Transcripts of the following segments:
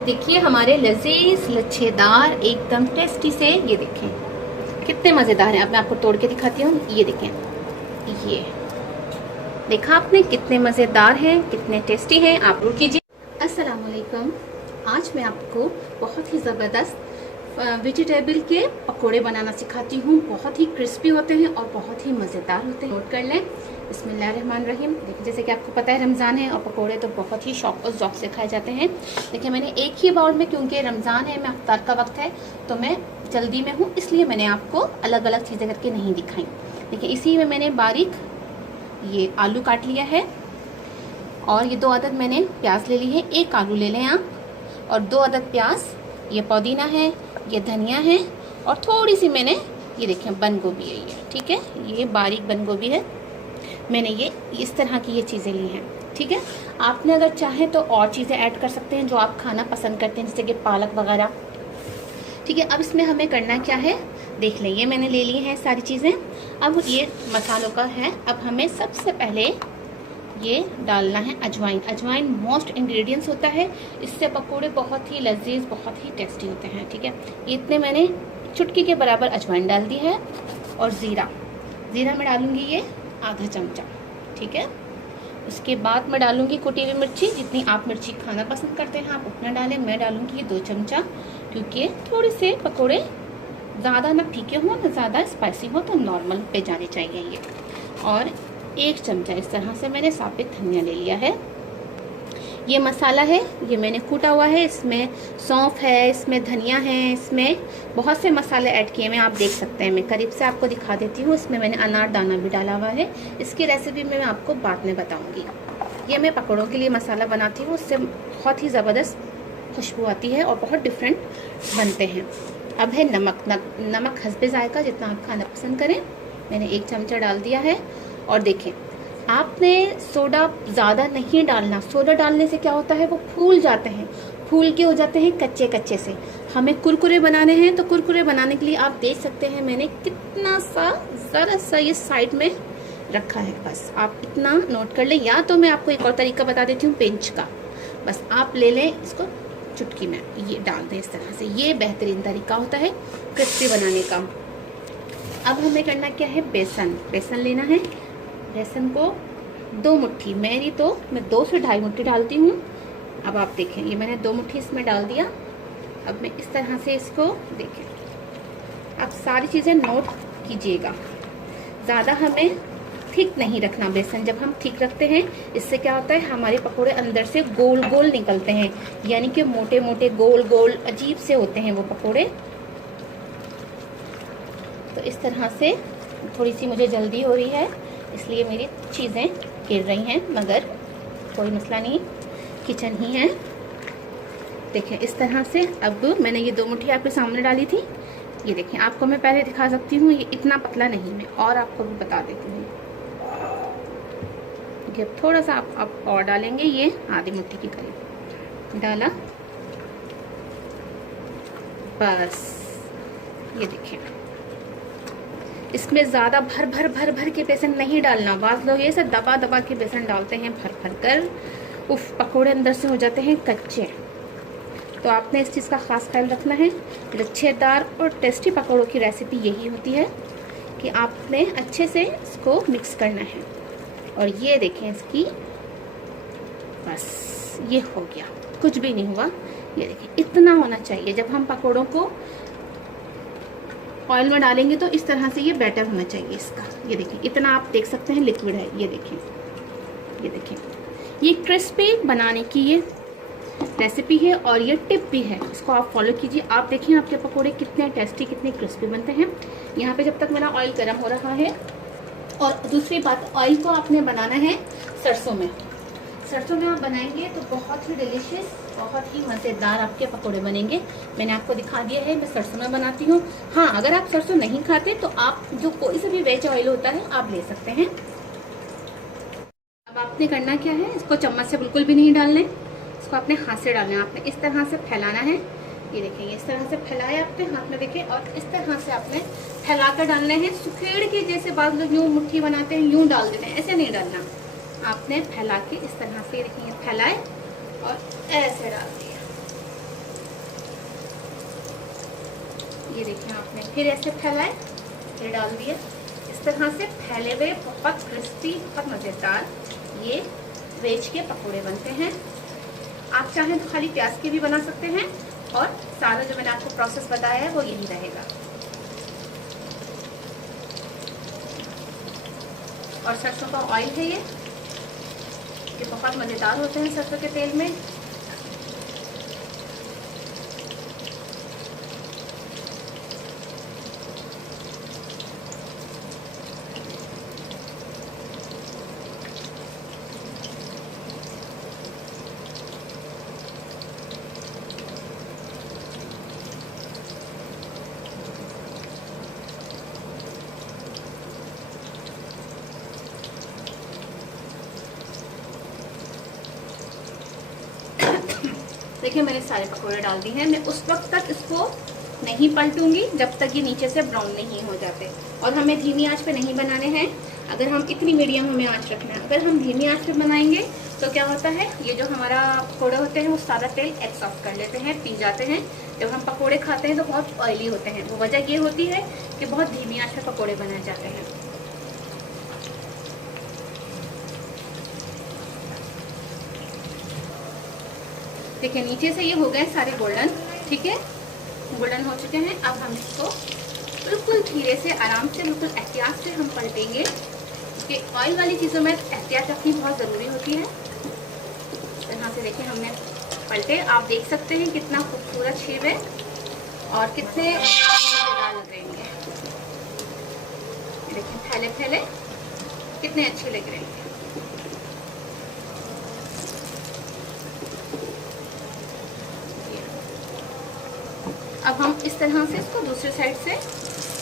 देखिए हमारे लजीज लच्छेदार एकदम टेस्टी से, ये देखें कितने मज़ेदार हैं। अब मैं आपको तोड़ के दिखाती हूँ। ये देखें, ये देखा आपने कितने मज़ेदार हैं, कितने टेस्टी हैं। आप रूट कीजिए। अस्सलाम वालेकुम। आज मैं आपको बहुत ही ज़बरदस्त वेजिटेबल के पकोड़े बनाना सिखाती हूँ। बहुत ही क्रिस्पी होते हैं और बहुत ही मज़ेदार होते हैं। नोट कर लें। बिस्मिल्लाहिर्रहमानिर्रहीम। देखिए जैसे कि आपको पता है रमज़ान है और पकोड़े तो बहुत ही शौक और ज़ौक़ से खाए जाते हैं। देखिए मैंने एक ही बाउल में, क्योंकि रमज़ान है, मैं इफ्तार का वक्त है तो मैं जल्दी में हूँ, इसलिए मैंने आपको अलग अलग चीज़ें करके नहीं दिखाई। देखिए इसी में मैंने बारीक ये आलू काट लिया है और ये 2 अदद मैंने प्याज ले ली है। 1 आलू ले लें आप और 2 अदद प्याज। ये पुदीना है, ये धनिया है और थोड़ी सी मैंने ये देखें बंद गोभी है ये, ठीक है, ये बारीक बंद गोभी है। मैंने ये इस तरह की ये चीज़ें ली हैं, ठीक है। आपने अगर चाहें तो और चीज़ें ऐड कर सकते हैं जो आप खाना पसंद करते हैं, जैसे कि पालक वगैरह, ठीक है। अब इसमें हमें करना क्या है देख लें। ये मैंने ले ली हैं सारी चीज़ें। अब ये मसालों का है। अब हमें सबसे पहले ये डालना है अजवाइन। अजवाइन मोस्ट इंग्रेडिएंट्स होता है, इससे पकोड़े बहुत ही लजीज, बहुत ही टेस्टी होते हैं, ठीक है। इतने मैंने चुटकी के बराबर अजवाइन डाल दी है और ज़ीरा मैं डालूंगी ये आधा चमचा, ठीक है। उसके बाद मैं डालूंगी कुटी हुई मिर्ची। जितनी आप मिर्ची खाना पसंद करते हैं आप उतना डालें। मैं डालूंगी ये 2 चमचा, क्योंकि थोड़े से पकोड़े ज़्यादा ना फीके हों ना ज़्यादा स्पाइसी हो, तो नॉर्मल पे जाने चाहिए ये। और 1 चमचा इस तरह से मैंने साबित धनिया ले लिया है। ये मसाला है, ये मैंने कूटा हुआ है। इसमें सौंफ है, इसमें धनिया है, इसमें बहुत से मसाले ऐड किए हैं, आप देख सकते हैं। मैं करीब से आपको दिखा देती हूँ। इसमें मैंने अनार दाना भी डाला हुआ है। इसकी रेसिपी मैं आपको बाद में बताऊँगी। ये मैं पकौड़ों के लिए मसाला बनाती हूँ, उससे बहुत ही ज़बरदस्त खुशबू आती है और बहुत डिफरेंट बनते हैं। अब है नमक। नमक हस्बे जायका, जितना आप खाना पसंद करें। मैंने 1 चमचा डाल दिया है। और देखें आपने सोडा ज़्यादा नहीं डालना। सोडा डालने से क्या होता है, वो फूल जाते हैं, फूल के हो जाते हैं कच्चे से। हमें कुरकुरे बनाने हैं, तो कुरकुरे बनाने के लिए आप देख सकते हैं मैंने कितना सा ज़रा सा ये साइड में रखा है। बस आप इतना नोट कर लें। या तो मैं आपको एक और तरीका बता देती हूँ पिंच का। बस आप ले लें इसको, चुटकी में ये डाल दें इस तरह से। ये बेहतरीन तरीका होता है क्रिस्पी बनाने का। अब हमें करना क्या है, बेसन लेना है। बेसन को 2 मुट्ठी, मैं 2 से 2.5 मुट्ठी डालती हूँ। अब आप देखें ये मैंने 2 मुट्ठी इसमें डाल दिया। अब मैं इस तरह से इसको देखें, आप सारी चीज़ें नोट कीजिएगा। ज़्यादा हमें थिक नहीं रखना बेसन। जब हम थिक रखते हैं इससे क्या होता है, हमारे पकोड़े अंदर से गोल गोल निकलते हैं, यानी कि मोटे मोटे गोल गोल अजीब से होते हैं वो पकोड़े। तो इस तरह से थोड़ी सी मुझे जल्दी हो रही है, इसलिए मेरी चीज़ें गिर रही हैं, मगर कोई मसला नहीं, किचन ही है। देखें इस तरह से। अब मैंने ये 2 मुट्ठी आपके सामने डाली थी। ये देखें, आपको मैं पहले दिखा सकती हूँ, ये इतना पतला नहीं, मैं और आपको भी बता देती हूँ। ये थोड़ा सा आप और डालेंगे, ये आधी मुट्ठी के करीब डाला। बस ये देखें, इसमें ज़्यादा भर के बेसन नहीं डालना। बाज़ लोग ये सब दबा के बेसन डालते हैं भर कर, उफ, पकोड़े अंदर से हो जाते हैं कच्चे। तो आपने इस चीज़ का ख़ास ख्याल रखना है। लच्छेदार और टेस्टी पकोड़ों की रेसिपी यही होती है कि आपने अच्छे से इसको मिक्स करना है। और ये देखें इसकी, बस ये हो गया, कुछ भी नहीं हुआ। ये देखें इतना होना चाहिए। जब हम पकोड़ों को ऑयल में डालेंगे तो इस तरह से ये बैटर होना चाहिए इसका। ये देखिए इतना आप देख सकते हैं लिक्विड है। ये देखें ये क्रिस्पी बनाने की ये रेसिपी है और ये टिप भी है, इसको आप फॉलो कीजिए। आप देखिए आपके पकोड़े कितने टेस्टी, कितने क्रिस्पी बनते हैं। यहाँ पे जब तक मेरा ऑयल गर्म हो रहा है। और दूसरी बात, ऑयल को आपने बनाना है सरसों में आप बनाएंगे तो बहुत ही डिलीशियस, बहुत ही मज़ेदार आपके पकोड़े बनेंगे। मैंने आपको दिखा दिया है, मैं सरसों में बनाती हूँ। हाँ, अगर आप सरसों नहीं खाते तो आप जो कोई सा भी वेज ऑयल होता है आप ले सकते हैं। अब आपने करना क्या है, इसको चम्मच से बिल्कुल भी नहीं डालना है, इसको आपने हाथ से डालना है। आपने इस तरह से फैलाना है। ये देखेंगे इस तरह से फैलाया आपने हाथ में, देखें, और इस तरह से आपने फैला कर डालना है। सुखेड़ के जैसे बाद लोग यूँ मुट्ठी बनाते हैं यूँ डाल देते हैं, ऐसे नहीं डालना। आपने फैला के इस तरह से, देखिए फैलाए और ऐसे डाल दिया। ये देखिए आपने फिर ऐसे फैलाए, फिर डाल दिया। इस तरह से फैले हुए बहुत क्रिस्पी, बहुत मज़ेदार ये वेज के पकोड़े बनते हैं। आप चाहें तो खाली प्याज के भी बना सकते हैं और सारा जो मैंने आपको प्रोसेस बताया है वो यही रहेगा। और सरसों का ऑयल है ये बहुत मज़ेदार होते हैं सरसों के तेल में। देखिए मैंने सारे पकोड़े डाल दिए हैं। मैं उस वक्त तक इसको नहीं पलटूंगी जब तक ये नीचे से ब्राउन नहीं हो जाते। और हमें धीमी आंच पे नहीं बनाने हैं, अगर हम इतनी मीडियम हमें आंच रखना है। अगर हम धीमी आंच पे बनाएंगे तो क्या होता है, ये जो हमारा पकोड़े होते हैं वो सारा तेल एब्सॉर्ब कर लेते हैं, पी जाते हैं। जब हम पकोड़े खाते हैं तो बहुत ऑयली होते हैं। वो वजह ये होती है कि बहुत धीमी आंच पे पकोड़े बनाए जाते हैं। देखिए नीचे से ये हो गए सारे गोल्डन, ठीक है, गोल्डन हो चुके हैं। अब हम इसको बिल्कुल धीरे से, आराम से, बिल्कुल एहतियात से हम पलटेंगे, क्योंकि ऑयल वाली चीज़ों में एहतियात रखनी बहुत ज़रूरी होती है। यहाँ से देखिए हमने पलटे, आप देख सकते हैं कितना खूबसूरत शेप है और कितने मज़ेदार लग रहे हैं। देखिए फैले फैले कितने अच्छे लग रहे हैं। अब हम इस तरह से इसको दूसरी साइड से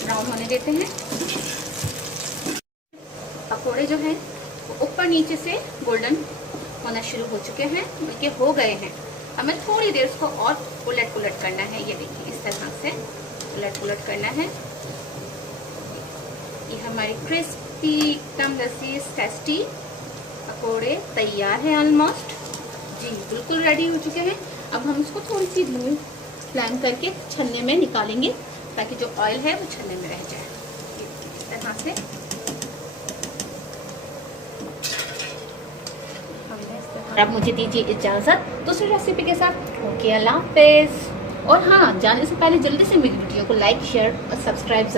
ब्राउन होने देते हैं। पकोड़े जो हैं वो ऊपर नीचे से गोल्डन होना शुरू हो चुके हैं, बल्कि हो गए हैं। हमें थोड़ी देर इसको और उलट पुलट करना है। ये देखिए इस तरह से उलट पुलट करना है। ये हमारी क्रिस्पी, एकदम लजीज टेस्टी पकोड़े तैयार हैं ऑलमोस्ट। जी बिल्कुल रेडी हो चुके हैं। अब हम इसको थोड़ी सी धीमी फ्लेम करके छन्ने में निकालेंगे, ताकि जो ऑयल है वो छन्ने में रह जाए। इस तरह से अब मुझे दीजिए इजाज़त दूसरी रेसिपी के साथ। ओके, अल्लाह हाफिज़। और हाँ, जाने से पहले जल्दी से मेरी वीडियो को लाइक, शेयर और सब्सक्राइब